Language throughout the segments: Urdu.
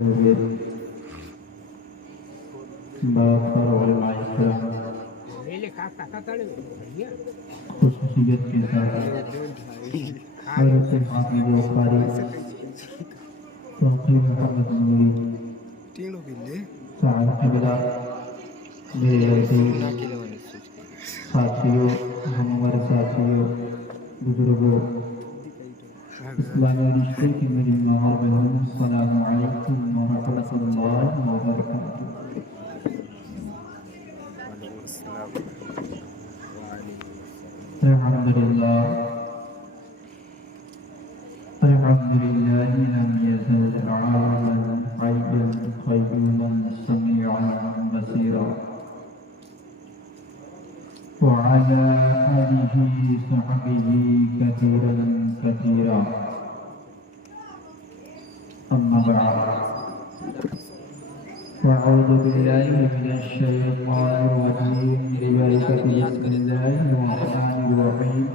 باخر علماء کرام خصوصیت کے ساتھ حضرت حافظ قاری توقیر محمد نوری صاحب قبلہ، میرے عزیز ساتھیوں، ہمارے ساتھیوں، بزرگوں، اسلامی رشتے کی میری ماں اور بہنوں، السلام علیکم ورحمۃ اللہ وبرکاتہ۔ الحمدللہ لم يزل عالما حيا قيوما سميعا بصيرا، وعلى آله صحبه كثيرا كثيرا، أما بعد، أعوذ بالله من الشيطان الرجيم ببركة بسم الله الرحمن الرحيم،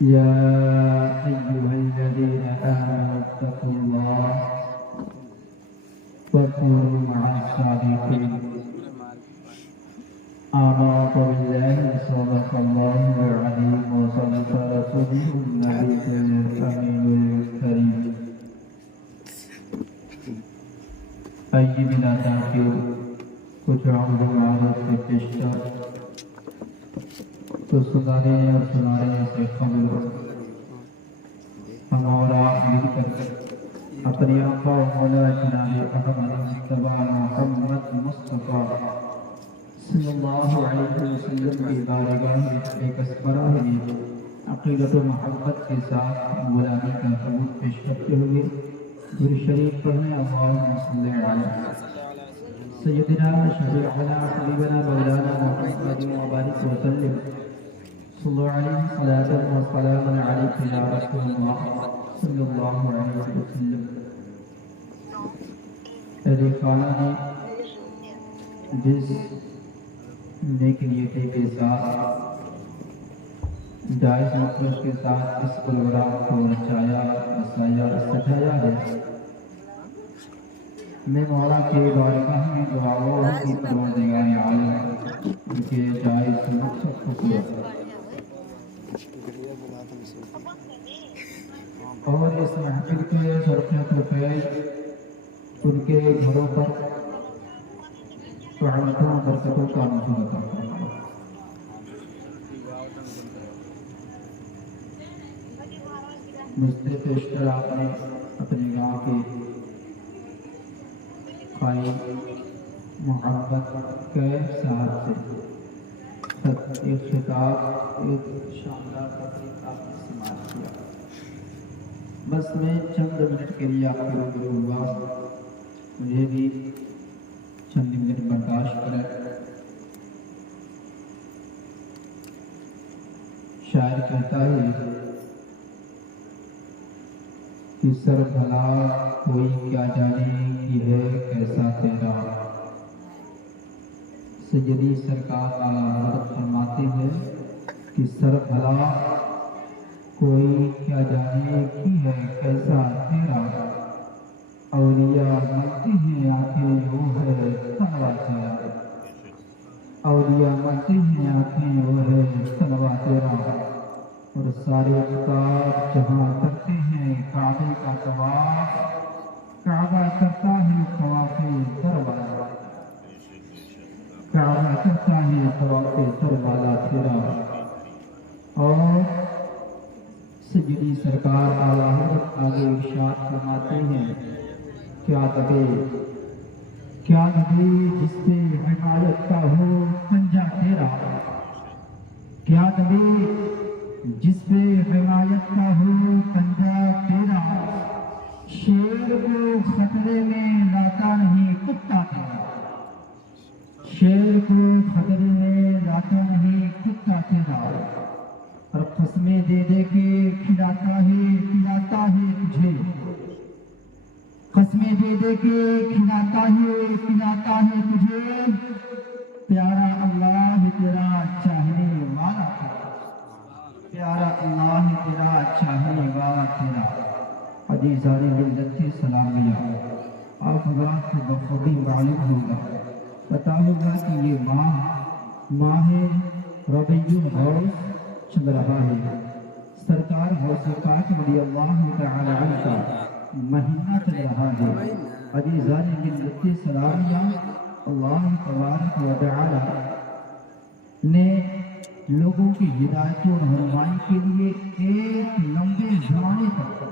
يا أيها الذين آمنوا اتقوا الله وكونوا مع الصادقين، آمنت بالله صدق الله العظيم وصدق رسوله النبي الأمين الكريم۔ آئیے بنا تاخیر کچھ عمد معروف سے پیشتر تو سنانے اور سنانے سے قبل ہم اور آپ مل کر اپنی آقا و مولا جناب احمد مصطفیٰ محمد مصطفیٰ صلی اللہ علیہ وسلم کی بارگاہ میں ایک اسپرہ میں عقیدت و محبت کے ساتھ غلامی کا ثبوت پیش کرتے ہوئے درود شریف پڑھیں۔ اللہم صلی علی سیدنا شفیعنا حبیبنا مولانا محمد وبارک وسلم، صلی علیہ صلاۃ و سلام علیک یا رسول اللہ صلی اللہ علیہ وسلم۔ اہل خانہ نے جس نیک نیتی کے ساتھ جائز مقصد کے ساتھ اس پروگرام کو رچایا، بسایا، سجایا ہے، میں مولا کے بارگاہ میں دعاؤں کی پروردگار عالم ان کے جائز مقصد کو پورا اور اس محفل کے سرخیت و فیض ان کے گھروں پر رحمتوں و برکتوں کا نزول عطا فرمائے۔ مجھے پیشتر آپ نے اپنے گاؤں کے قائم محبت کے ساتھ سے ایک خطاب، ایک شاندار تقریر کا استعمال کیا۔ بس میں چند منٹ کے لیے آپ کو روبرو ہوا، مجھے بھی چند منٹ برداشت کریں۔ شاعر کہتا ہے کہ سر بھلا کوئی کیا جانے کی ہے کیسا تیرا، سیدی سرکار اعلیٰ حضرت فرماتے ہیں کہ سر بھلا کوئی کیا جانے کی ہے کیسا تیرا، اولیاء ملتے ہیں آنکھیں وہ ہے تنوا تیرا، اولیاء ملتے ہیں آنکھیں وہ ہے تنوا تیرا، اور سارے افطار جہاں کرتے ہیں کعبے کا طواف، کعبہ کرتا ہے طواف دروالا، کعبہ کرتا ہے طواف دروالا تیرا۔ اور سیدی سرکار اعلیٰ حضرت آگے ارشاد فرماتے ہیں، کیا نبی جس پہ حمایت کا ہو پنجہ تیرا، کیا نبی جس پہ حمایت کا ہو پنجہ تیرا، شیر کو خطرے میں لاتا نہیں کتا تیرا، شیر کو خطرے میں لاتا نہیں کتا تیرا، اور قسمیں دے دے کے کھلاتا ہے تجھے، قسمیں دے دے کے کھلاتا ہے تجھے، پیارا اللہ تیرا چاہنے والا تیرا، پیارا اللہ تیرا چاہنے والا تیرا۔ عزیزان کیا ہوگا کہ یہ ماہ ربیع الاول چل رہا ہے، سرکار غوث پاک رضی اللہ تعالی عنہ کا مہینہ چل رہا ہے۔ عزیزان ملت اسلامیہ، اللہ تبارک و تعالی نے لوگوں کی ہدایت و رہنمائی کے لیے ایک لمبے زمانے تک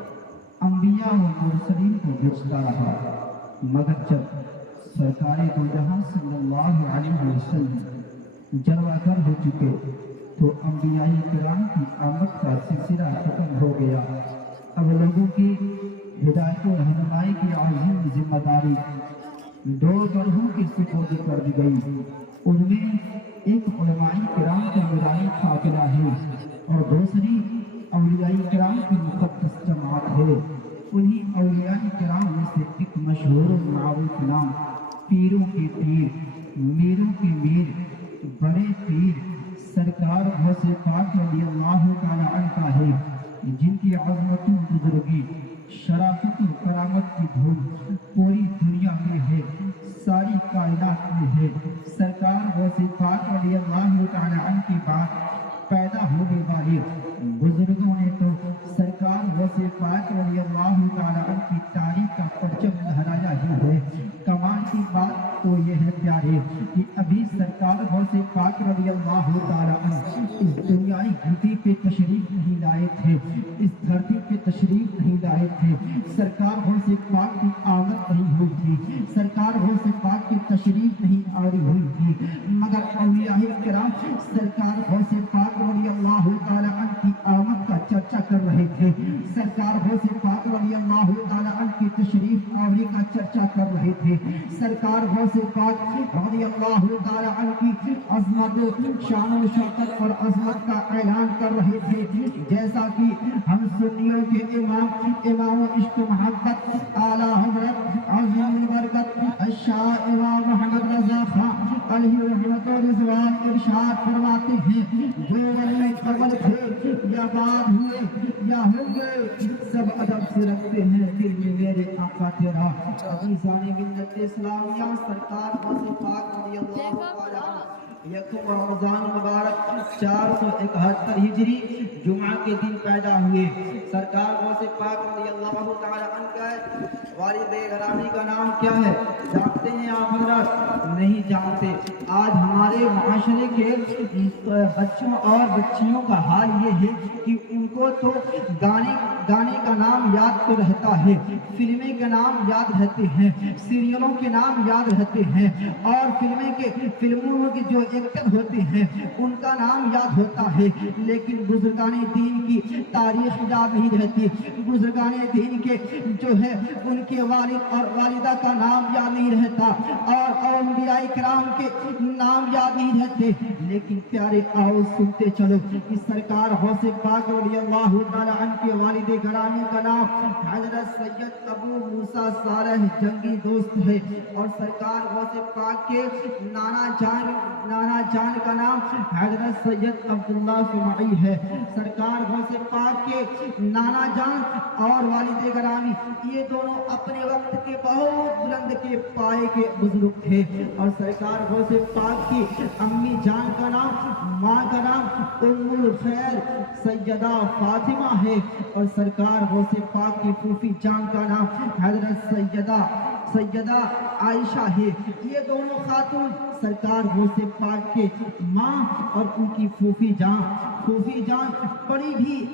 انبیاء و مرسلین کو بھیجتا رہا، مگر جب سرکار دو جہاں صلی اللہ علیہ وسلم جلوہ گر ہو چکے تو انبیاء کرام کی آمد کا سلسلہ ختم ہو گیا۔ اب لوگوں کی ہدایت و رہنمائی کی عظیم ذمہ داری دو گروہوں کے سپرد کر دی گئی۔ ان میں ایک علماء کرام کا نورانی قافلہ ہے اور دوسری اولیاء کرام کی مقدس جماعت ہے۔ انہی اولیاء کرام میں سے ایک مشہور و معروف نام پیروں کے پیر، میروں کے میر، بڑے پیر سرکار غوث پاک رضی اللہ تعالی عنہ کا ہے، جن کی عظمت و بزرگی، شرافت و کرامت کی دھوم پوری دنیا میں ہے، ساری کائنات میں ہے۔ سرکار غوث پاک رضی اللہ تعالی عنہ کے بعد پیدا ہونے والے بزرگوں نے تو سرکار غوث پاک رضی اللہ تعالی عنہ کی تاریخ کا پرچم لہرایا ہی ہے۔ کمال کی بات تو یہ ہے پیارے کہ ابھی سرکار غوث پاک رضی اللہ تعالی عنہ اس دنیائی دھرتی پہ تشریف نہیں لائے تھے، اس دھرتی پہ تشریف نہیں لائے تھے۔ سرکار غوث پاک کی آمد نہیں ہوئی تھی، سرکار غوث پاک کی تشریف نہیں آوری ہوئی تھی، مگر اولیاء کرام سرکار غوث پاک رضی اللہ تعالی عنہ کی آمد کا چرچا کر رہے تھے، سرکار غوث پاک رضی اللہ تعالی عنہ کی تشریف آوری کا چرچا کر رہے تھے، سرکار غوث پاک رضی اللہ تعالی عنہ کی عظمت، شان و شوکت اور عظمت کا اعلان کر رہے تھے، جیسا کہ ہم سنیوں کے امام عشق و محبت اعلیٰ حضرت عظیم البرکت الشاہ امام محمد رضا خان علیہ رحمت و رضوان ارشاد فرماتے ہیں، جو ولی قبل تھے یا بعد ہوئے یا ہوں گے، سب ادب سے رکھتے ہیں دل میں میرے آقا تیرا۔ عزیزان ملت اسلامیہ، سرکار غوث پاک رضی اللہ تعالی عنہ یکم رمضان مبارک 471 ہجری جمعہ کے دن پیدا ہوئے۔ سرکار غوث پاک رضی اللہ تعالی عنہ کا والد گرامی کا نام کیا ہے جانتے ہیں آپ حضرات؟ نہیں جانتے۔ آج ہمارے معاشرے کے بچوں اور بچیوں کا حال یہ ہے کہ ان کو تو گانے کا نام یاد تو رہتا ہے، فلمیں کے نام یاد رہتے ہیں، سیریلوں کے نام یاد رہتے ہیں، اور فلموں کے جو ایکٹر ہوتے ہیں ان کا نام یاد ہوتا ہے، لیکن بزرگان دین کی تاریخ یاد نہیں رہتی، بزرگان دین کے جو ہے ان کے والد اور والدہ کا نام یاد نہیں رہتا، اور انبیاء کرام کے نام یاد نہیں رہتے۔ لیکن پیارے آؤ سنتے چلو کہ سرکار غوث پاک رضی اللہ تعالی عنہ کے والد گرامی کا نام حضرت سید ابو موسیٰ صالح جنگی دوست ہے، اور سرکار غوث پاک کے نانا جان کا نام حضرت سید عبداللہ سمعی ہے۔ سرکار غوث پاک کے نانا جان اور والد گرامی یہ دونوں اپنے وقت کے بہت بلند کے پائے کے بزرگ تھے، اور سرکار غوث پاک کی امی جان کا نام، ماں کا نام ام الخیر سیدہ فاطمہ ہے، اور سرکار غوث پاک کی پھوپھی جان کا نام حضرت سیدہ عائشہ ہے۔ یہ دونوں خاتون سرکار غوث پاک کے ماں اور ان کی پھوپھی جان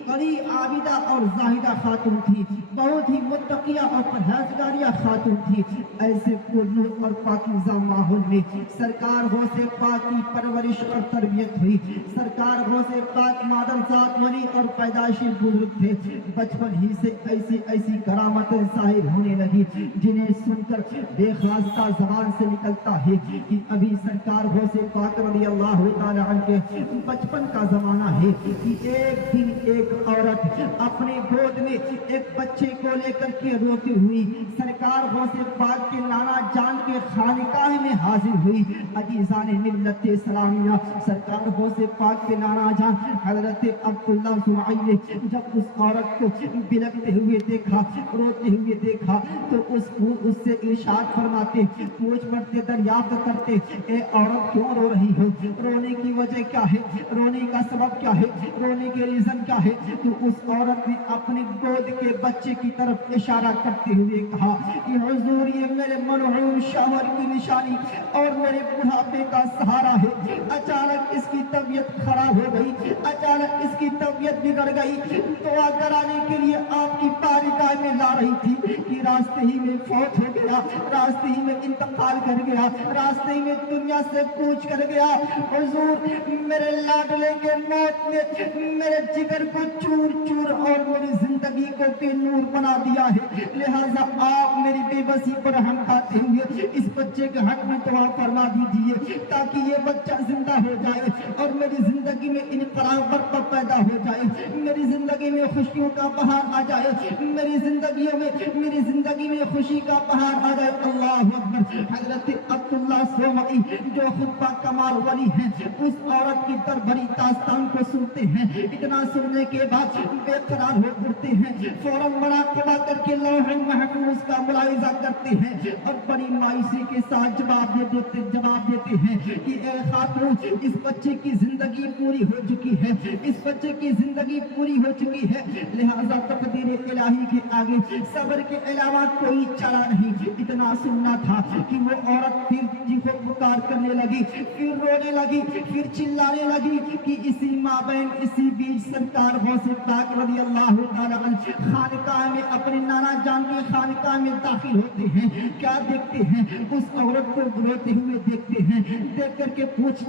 بڑی عابدہ اور زاہدہ خاتون تھی، بہت ہی متقیہ اور پرہیزگاریہ خاتون تھی۔ ایسے پرنور اور پاکیزہ ماحول میں سرکار غوث پاک کی پرورش اور تربیت ہوئی۔ سرکار غوث پاک مادر ذات ولی اور پیدائشی بزرگ تھے، بچپن ہی سے ایسی کرامتیں ظاہر ہونے لگی جنہیں سن کر بے خواستہ زبان سے نکلتا ہے کہ ابھی سرکار غوث پاک رضی اللہ تعالی عنہ کے بچپن کا زمانہ ہے کہ ایک دن ایک عورت اپنے گود میں ایک بچے کو لے کر کے روتی ہوئی سرکار غوث پاک کے نانا جان کے خانقاہ میں حاضر ہوئی۔ عزیزان ملت اسلامیہ، سرکار غوث پاک کے نانا جان حضرت عبداللہ سمعی نے جب اس عورت کو بلکتے ہوئے دیکھا، روتے ہوئے دیکھا، تو اس سے ارشاد فرماتے، پوچھ پڑھتے، دریافت کرتے اے عورت کیوں رو رہی ہو؟ رونے کی وجہ کیا ہے؟ رونے کا سبب کیا ہے؟ رونے کے ریزن کیا ہے؟ تو اس عورت نے اپنے گود کے بچے کی طرف اشارہ کرتے ہوئے کہا کہ حضور یہ میرے منعوم شوہر کی نشانی اور میرے بڑھاپے کا سہارا ہے۔ اچانک اس کی طبیعت خراب ہو گئی، اچانک اس کی طبیعت بگڑ گئی، دعا کرانے کے لیے آپ کی بارگاہ میں لا رہی تھی کہ راستے ہی میں فوت ہو گیا، راستے ہی میں انتقال کر گیا، راستے ہی میں دنیا سے کوچ کر گیا۔ حضور میرے لاڈلے کے موت نے میرے جگر کو چور چور اور میری زندگی کو بے نور بنا دیا ہے، لہٰذا آپ میری بے بسی پر رحم کھاتے ہوئے اس بچے کے حق میں دعا فرما دیجیے تاکہ یہ بچہ زندہ ہو جائے اور میری زندگی میں انقلاب برپا پیدا ہو جائے، میری زندگی میں خوشیوں کا بہار آ جائے، میری زندگی میں خوشی کا بہار آ جائے۔ اللہ اکبر۔ حضرت عبداللہ سومعی جو خطبہ کمال ولی ہیں اس عورت کی در بھری داستان کو سنتے ہیں، اتنا سننے کے بعد بے قرار ہو اٹھتے ہیں، فوراً بڑا کھڑا کر کے لوح محفوظ کا ملاحظہ کرتے ہیں اور بڑی مایوسی کے ساتھ جواب دیتے ہیں کہ اے خاتون اس بچے کی زندگی پوری ہو چکی ہے، اس بچے کی زندگی پوری ہو چکی ہے، لہذا تقدیر الہی کے آگے صبر کے علاوہ کوئی چارہ نہیں۔ اتنا سننا تھا کہ وہ عورت پھر چیخو پکار کرنے لگی، پھر رونے لگی، پھر چلانے لگی کہ اسی مابین اسی بیچ سرکار غوث پاک رضی اللہ تعالیٰ عنہ خانقاہ میں اپنے نانا جان کی خانقاہ میں داخل ہوتے ہیں، کیا دیکھتے ہیں؟ اس عورت کو روتے ہوئے دیکھتے ہیں، دیکھ کر کے پوچھ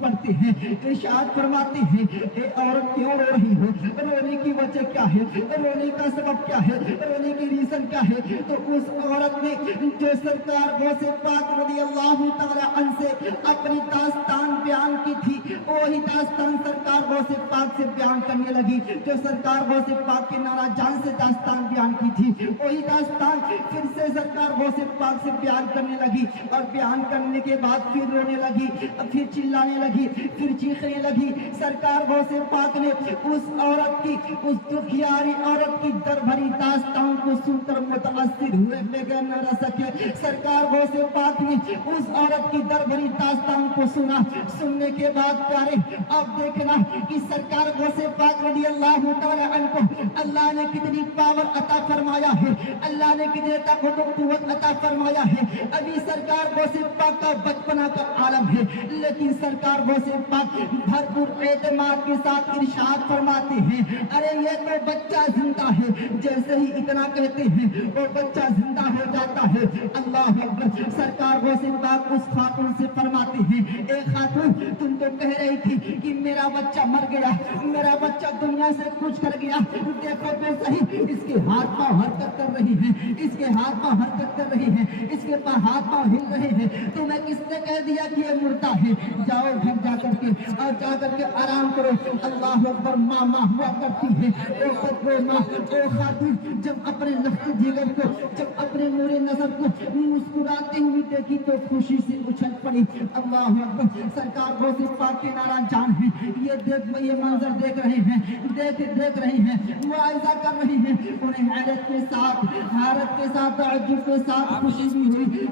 پڑھتے ہیں، ارشاد فرماتے ہیں اے عورت کیوں رو رہی ہو؟ رونے کی وجہ کیا ہے؟ رونے کا سبب کیا ہے؟ رونے کی ریزن کیا ہے؟ تو اس عورت نے جو سرکار غوث پاک رضی اللہ تعالیٰ عنہ سے اپنی داستان بیان کی تھی وہی داستان سرکار غوث پاک سے بیان کرنے لگی، جو سرکار غوث پاک کے نانا جان سے داستان بیان کی تھی وہی داستان پھر سے سرکار غوث پاک سے بیان کرنے لگی، اور بیان کرنے کے بعد پھر رونے لگی، پھر چلانے لگی، پھر چیخنے لگی۔ سرکار غوث پاک نے اس عورت کی، اس دکھیاری عورت کی در بھری داستان کو سن کر متاثر ہوئے بغیر نہ رہ سکے۔ سرکار غوث پاک نے اس عورت کی در بھری داستان کو سنا، سننے کے بعد پیارے اب دیکھنا کہ سرکار غوث پاک رضی اللہ تعالیٰ عنہ کو اللہ نے کتنی پاور عطا فرمایا ہے، اللہ نے کتنے طاقت و قوت عطا فرمایا ہے۔ ابھی سرکار غوث پاک کا بچپنا کا عالم ہے، لیکن سرکار غوث پاک بھرپور اعتماد کے ساتھ ارشاد فرماتے ہیں ارے یہ تو بچہ زندہ ہے، جیسے ہی اتنا کہتے ہیں وہ بچہ زندہ ہو جاتا ہے۔ اللہ اکبر۔ سرکار غوث پاک اس خاتون سے فرماتے ہیں اے خاتون تم تو کہہ رہی تھی کہ میرا بچہ مر گیا، میرا بچہ دنیا سے کچھ کر گیا، دیکھو تو صحیح اس کے ہاتھ پاؤں حرکت کر رہی ہیں، اس کے ہاتھ پاؤں حرکت کر رہی ہیں، اس کے ہاتھ پاؤں ہل رہے ہیں، تمہیں کس نے کہہ دیا کہ یہ مردہ ہے؟ جاؤ گھر جا کر کے اور جا کر کے آرام کرو۔ اللہ اکبر۔ ماں ہوا کرتی ہے، وہ ماں وہ خاتون جب اپنے لخت جگر کو، جب اپنے نور نظر کو مسکراتے ہوئے دیکھی تو خوشی سے اچھل پڑی۔ اللہ اکبر۔ سرکار غوث پاک کے نانا جان ہیں، یہ منظر دیکھ رہے ہیں، دیکھ رہے ہیں، معاہدہ کر رہے ہیں، انہیں حیرت کے ساتھ، تعجب کے ساتھ خوشی بھی ہوئی،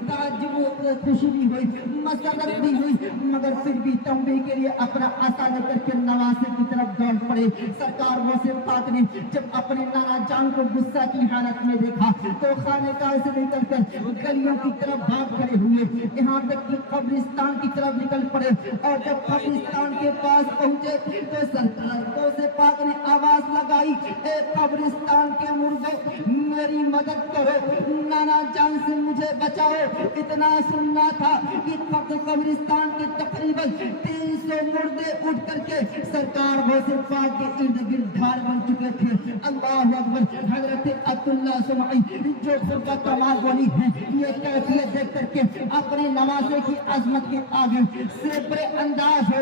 خوشی بھی ہوئی، مسرت بھی ہوئی، مگر پھر بھی تنبیہ کے لیے اپنا عصا لے کر کے نواسے کی طرف دوڑ پڑے۔ سرکار غوث پاک نے جب اپنے نانا جان کو غصہ کی حالت میں دیکھا تو خانقاہ سے نکل کر گلیوں کی طرف بھاگ کھڑے ہوئے، یہاں تک کہ قبرستان کی طرف نکل پڑے، اور جب قبرستان کے پاس پہنچے تو سرکار غوث پاک نے آواز لگائی اے قبرستان کے مردوں میری مدد کرو، نانا جان سے مجھے بچاؤ۔ اتنا سننا تھا کہ قبرستان کے تقریباً 300 مردے اٹھ کر کے سرکار غوث پاک کے ارد گرد ڈھال بن چکے تھے۔ اللہ اکبر۔ حضرت عبداللہ سمعی جو خود کا کمال ولی ہیں، یہ کیفیت دیکھ کر کے اپنے نواسے کی عظمت کے آگے سے بے انداز ہو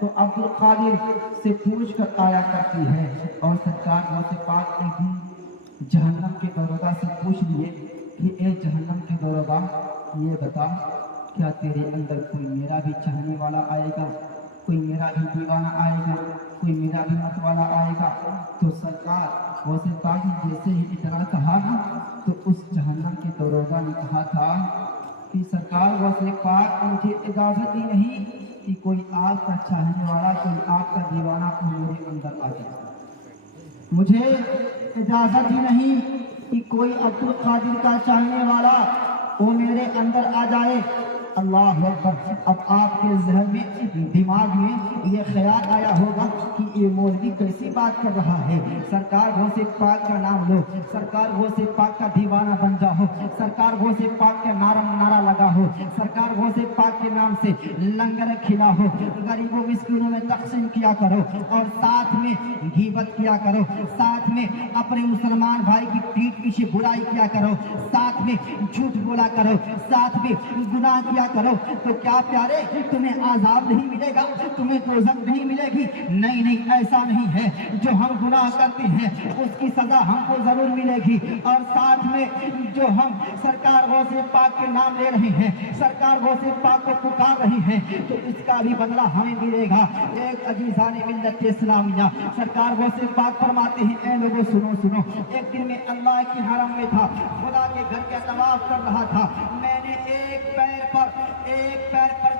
تو عبد القادر سے پوچھ کر آیا کرتی ہے، اور سرکار غوث پاک ایک دن جہنم کے داروغہ سے پوچھ لیے کہ اے جہنم کے داروغہ، یہ بتا کیا تیرے اندر کوئی میرا بھی چاہنے والا آئے گا، کوئی میرا بھی دیوانہ آئے گا، کوئی میرا بھی مت والا آئے گا؟ تو سرکار غوث پاک نے جیسے ہی اتنا کہا تو اس جہنم کے داروغہ نے کہا تھا کہ سرکار غوث پاک مجھے اجازت ہی نہیں کہ کوئی آپ کا چاہنے والا، کوئی آپ کا دیوانہ میرے اندر آ جائے، مجھے اجازت ہی نہیں کہ کوئی عبد القادر کا چاہنے والا وہ میرے اندر آ جائے۔ اللہ اکبر۔ اب آپ کے ذہن میں، دماغ میں یہ خیال آیا ہوگا کہ یہ مولوی کیسی بات کر رہا ہے، سرکار غوث پاک کا نام لو، سرکار غوث پاک کا دیوانہ بن جاؤ، سرکار غوث پاک کا نعرہ لگا ہو، سرکار غوث پاک کے نام سے لنگر کھلا ہو، غریبوں مسکینوں میں تقسیم کیا کرو، اور ساتھ میں غیبت کیا کرو، ساتھ میں اپنے مسلمان بھائی کی پیٹھ پیچھے برائی کیا کرو، ساتھ میں جھوٹ بولا کرو، ساتھ میں گناہ کیا کرو، تو کیا پیارے تمہیں عذاب نہیں ملے گا، تمہیں دوزخ نہیں ملے گی؟ نہیں نہیں، ایسا نہیں ہے۔ جو ہم گناہ کرتے ہیں اس کی سزا ہم کو ضرور ملے گی، اور ساتھ میں جو ہم سرکار غوث پاک کے نام لے رہے ہیں، سرکار غوث پاک کو پکار رہے ہیں، تو اس کا بھی بدلہ ہمیں ملے گا۔ ایک عزیزان ملت اسلامیہ، سرکار غوث پاک فرماتے ہیں، اے لوگوں سنو سنو، ایک دن میں اللہ کے حرم میں تھا، خدا کے گھر کا طواف کر رہا تھا، میں نے ایک پیر پر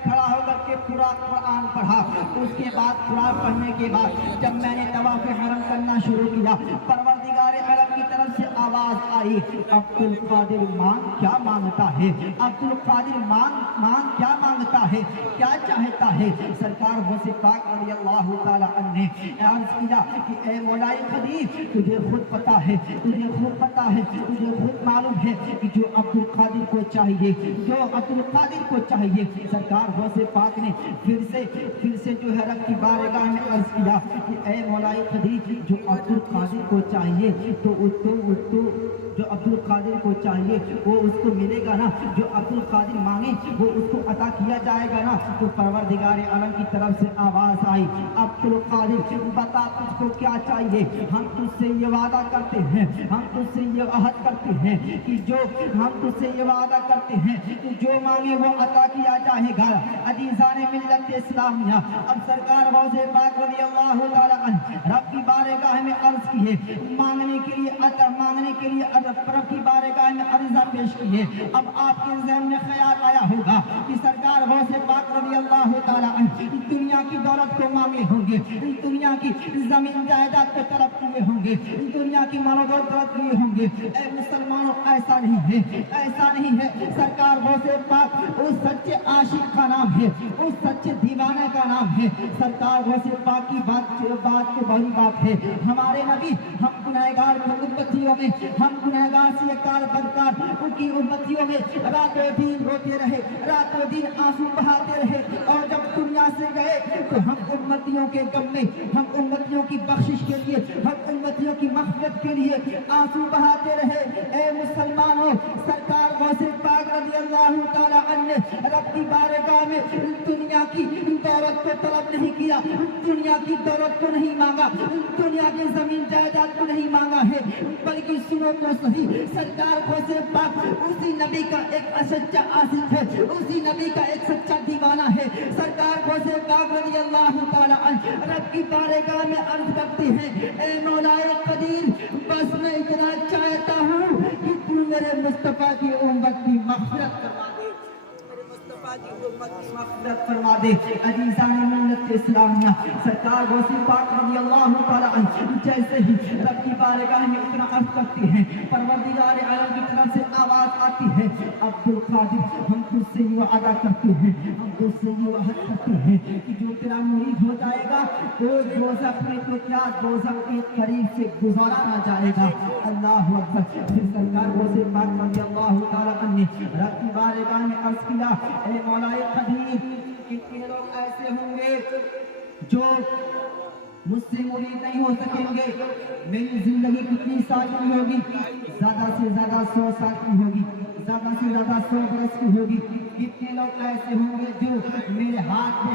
کھڑا ہو کر کے پورا قرآن پڑھا۔ اس کے بعد قرآن پڑھنے کے بعد جب میں نے طواف حرم کرنا شروع کیا، پروردگار عالم کی طرف سے آواز آئی، عبد القادر مانگ کیا مانگتا ہے، عبد القادر مانگ کیا مانگتا ہے، کیا چاہتا ہے؟ سرکار غوث پاک رضی اللہ تعالی عنہ نے عرض کیا کہ اے مولائی قدیر، تجھے خود پتا ہے، تجھے خود پتا ہے، تجھے خود معلوم ہے کہ جو عبد القادر کو چاہیے، جو عبد القادر کو چاہیے۔ سرکار غوث پاک نے پھر سے جو ہے رب کی بارگاہ میں عرض کیا کہ اے مولائی قدیر، جو عبد القادر کو چاہیے تو جو عبد القادر کو چاہیے وہ اس کو ملے گا نا، جو عبد القادر مانگے وہ اس کو عطا کیا جائے گا نا۔ تو پروردگار عالم کی طرف سے آواز آئی، عبد القادر بتا تجھ کو کیا چاہیے، ہم تجھ سے یہ وعدہ کرتے ہیں، ہم تجھ سے یہ عہد کرتے ہیں کہ ہم تجھ سے یہ وعدہ کرتے ہیں کہ جو مانگے وہ عطا کیا جائے گا۔ عزیزان ملت اسلامیہ، اب سرکار غوث پاک رضی اللہ تعالی عنہ رب کی بارگاہ میں عرض کیے، مانگنے کے لیے رب کی بارگاہ میں عرضہ پیش کیے۔ اب آپ کے ذہن میں خیال آیا ہوگا کہ سرکار غوث پاک رضی اللہ تعالی عنہ دنیا کی دولت کو مانگے ہوں گے، دنیا کی زمین جائیداد کو طلب کیے ہوں گے، دنیا کی مال و دولت کیے ہوں گے۔ اے مسلمانوں، ایسا نہیں ہے، ایسا نہیں ہے۔ سرکار غوث پاک اس سچے عاشق کا نام ہے، اس سچے دیوانے کا نام ہے۔ سرکار غوث پاک کی بات کی بڑی بات ہے۔ ہمارے نبی ہم گنہگار امتیوں میں، ہم گنہگار سے کار بدکار ان کی امتیوں میں راتوں دن روتے رہے، راتوں دن آنسو بہاتے رہے، اور جب دنیا سے گئے تو ہم امتیوں کے غم میں، ہم امتیوں کی بخشش کے لیے، ہم امتیوں کی مغفرت کے لیے آنسو بہاتے رہے۔ اے مسلمانوں، سرکار غوث پاک رضی اللہ تعالی عنہ رب کی بارگاہ میں دنیا کی دولت کو طلب نہیں کیا، دنیا کی دولت کو نہیں مانگا، دنیا کی زمین جائیداد کو نہیں مانگا ہے، بلکہ سنو تو صحیح، سرکار غوث پاک اسی نبی کا ایک سچا عاشق ہے، اسی نبی کا ایک سچا دیوانہ ہے۔ سرکار غوث پاک رضی اللہ تعالی عنہ رب کی بارگاہ میں عرض کرتے ہیں، اے مولائی قدیر، بس میں اتنا چاہتا ہوں کہ تو میرے مصطفیٰ کی امت کی مغفرت کروا دے، میرے مصطفیٰ کی امت کی مغفرت فرما دے۔ عزیزان ملت اسلامیہ، سرکار غوث پاک رضی اللہ تعالی عنہ جیسے ہی رب کی بارگاہ میں اتنا عرض کرتے ہیں، پروردگار عالم کی طرف سے آواز آتی ہے، عبد القادر ہم تجھ سے یہ وعدہ کرتے ہیں، ہم تجھ سے یہ عہد کرتے ہیں کہ جو تیرا مرید ہو جائے گا وہ دوزخ میں تو کیا دوزخ کے قریب سے گزارا نہ جائے گا۔ اللہ اکبر۔ پھر سرکار غوث پاک رضی اللہ تعالی عنہ نے رب کی بارگاہ میں عرض کیا، اے مولائی قدیر، کتنے لوگ ایسے ہوں گے جو مجھ سے مرید نہیں ہو سکیں گے؟ میری زندگی کتنی سال کی ہوگی؟ زیادہ سے زیادہ 100 سال کی ہوگی، زیادہ سے زیادہ 100 برس کی ہوگی۔ کتنے لوگ ایسے ہوں گے جو میرے ہاتھ میں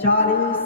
40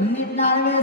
99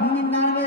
99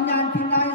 99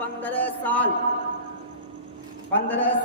15